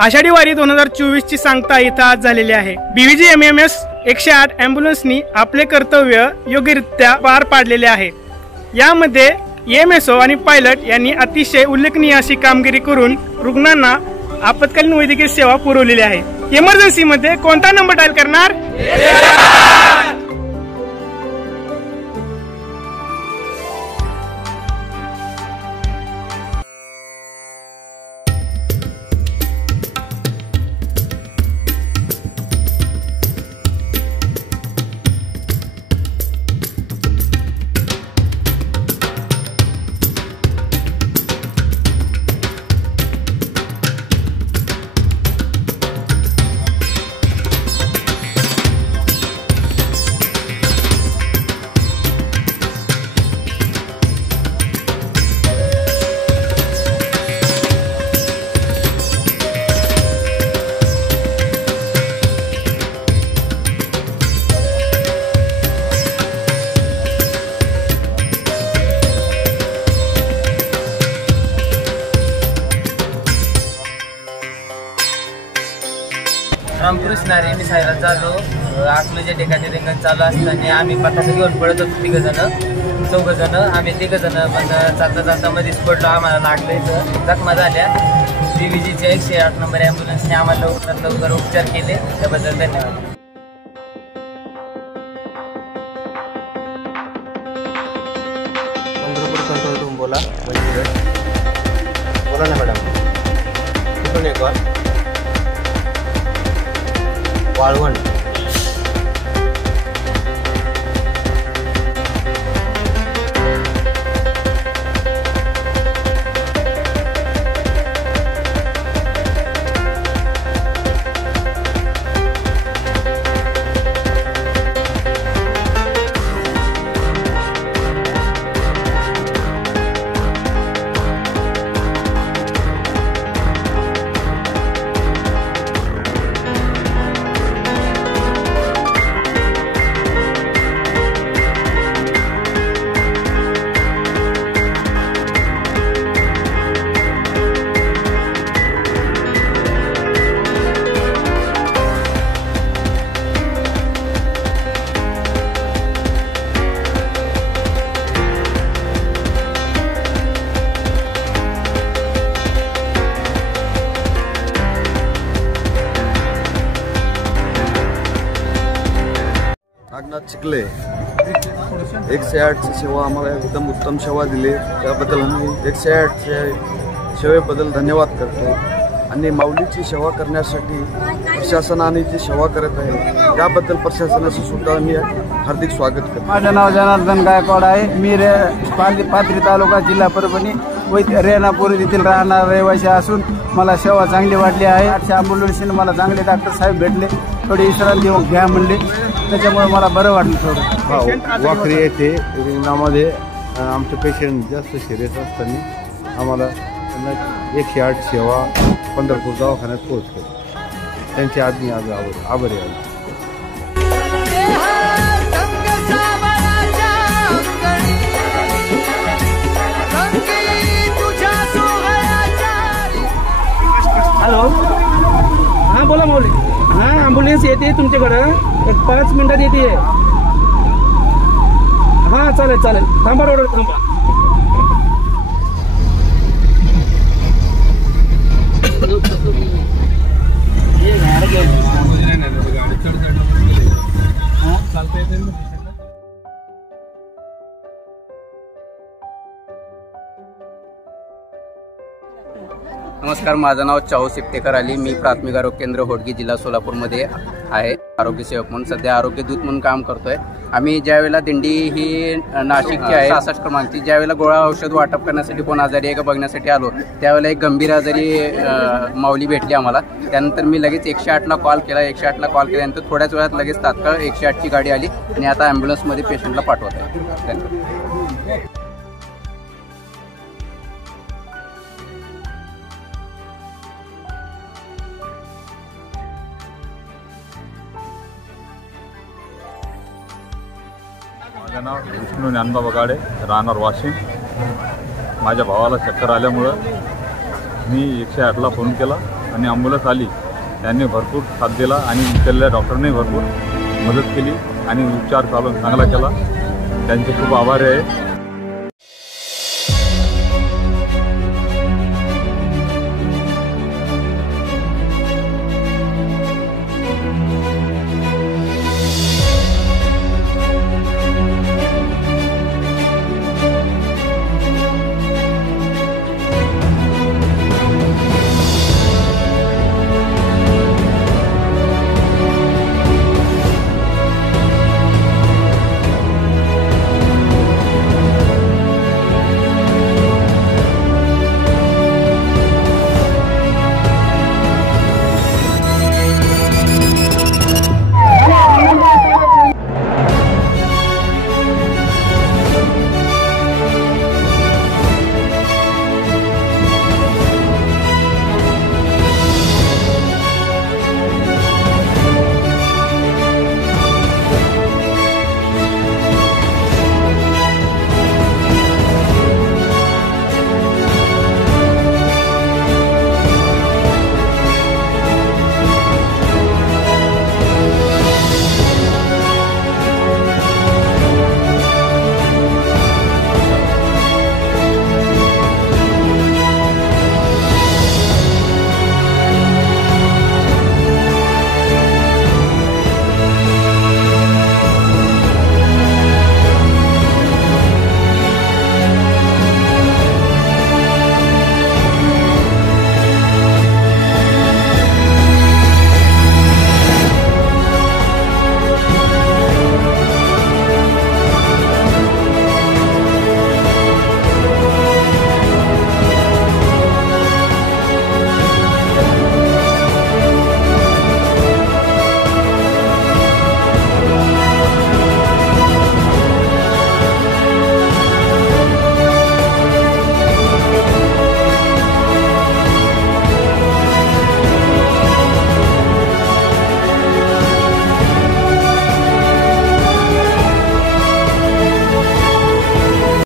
आषाढी वारी 2024 ची सांगता इथं आज झालेली आहे। बीव्हीजी एमएमएस 108 ॲम्ब्युलन्सनी आपले कर्तव्य योग्यरित्या पार पाडलेले आहे। यामध्ये एएमएसओ आणि पायलट यांनी अतिशय उल्लेखनीय अशी कामगिरी करून रुग्णांना आपत्कालीन वैद्यकीय सेवा पुरवलेली आहे। इमर्जन्सी मध्ये कोणता नंबर डायल करणार? रामकृष्ण हरी मी सायराज जाधव आखमेच्या ठिकाणी रिंगण चालू असताना आम्ही पताका घेऊन पळत होतो चौघजण आम्ही तिघजण पण चालता चालता मध्येच पडलो। आम्हाला लागलं इथं जखमा झाल्या। बीव्हीजीच्या 108 नंबर ॲम्ब्युलन्सने आम्हाला लवकर उपचार केले त्याबद्दल धन्यवाद। कंट्रोल रूम बोला ना मॅडम। कुठून एक वाळवंट नागनाथ चिखले 108 ची सेवा आम्हाला एकदम उत्तम सेवा दिली त्याबद्दल आम्ही 108 सेवेबद्दल धन्यवाद करतो। आणि माऊलीची सेवा करण्यासाठी प्रशासनाने जी सेवा करत आहे त्याबद्दल प्रशासनाचं सुद्धा मी हार्दिक स्वागत करतो। माझं नाव जनार्दन गायकवाड आहे। मी पाथरी तालुका जिल्हा परभणी रेणापूर येथील राहणार रहिवासी असून मला सेवा चांगली वाटली आहे। 800 ॲम्ब्युलन्सने मला चांगले डॉक्टर साहेब भेटले, थोडी विश्रांती घ्या म्हणले, त्याच्यामुळे मला बरं वाटलं थोडं। वाखरी येथे रिंगणामध्ये आमचे पेशंट जास्त सिरियस असताना आम्हाला 108 सेवा पंढरपूर दवाखान्यात पोहोचली। त्यांची आदमी आज आभारी आहे। हॅलो, हां बोला माऊली। हां ॲम्ब्युलन्स येते तुमच्याकडं, एक 5 मिनिटात येते। हां चालेल चालेल, थांबा रोडवर थांबा। नमस्कार, माझं नाव चाऊ सिप्टेकर अली। मी प्राथमिक आरोग्य केंद्र होडगी जिल्हा सोलापूरमध्ये आहे, आरोग्य सेवक म्हणून। सध्या आरोग्य दूत म्हणून काम करतोय। आम्ही ज्यावेळेला दिंडी ही नाशिकची आहे 66 क्रमांकची, ज्यावेळेला गोळा औषध वाटप करण्यासाठी कोण आजारी आहे का बघण्यासाठी आलो, त्यावेळेला एक गंभीर आजारी माऊली भेटली आम्हाला। त्यानंतर मी लगेच 108ला कॉल केला। 108ला कॉल केल्यानंतर थोड्याच वेळात लगेच तात्काळ 108ची गाडी आली आणि आता ॲम्ब्युलन्समध्ये पेशंटला पाठवत आहे। धन्यवाद। माझं नाव विष्णू ज्ञानबाबा गाडे, राहणार वाशिम। माझ्या भावाला चक्कर आल्यामुळं मी 108ला फोन केला आणि ॲम्ब्युलन्स आली त्यांनी भरपूर साथ दिला आणि इथल्या डॉक्टरने भरपूर मदत केली आणि उपचार चालू चांगला केला. त्यांचे खूप आभारी आहे.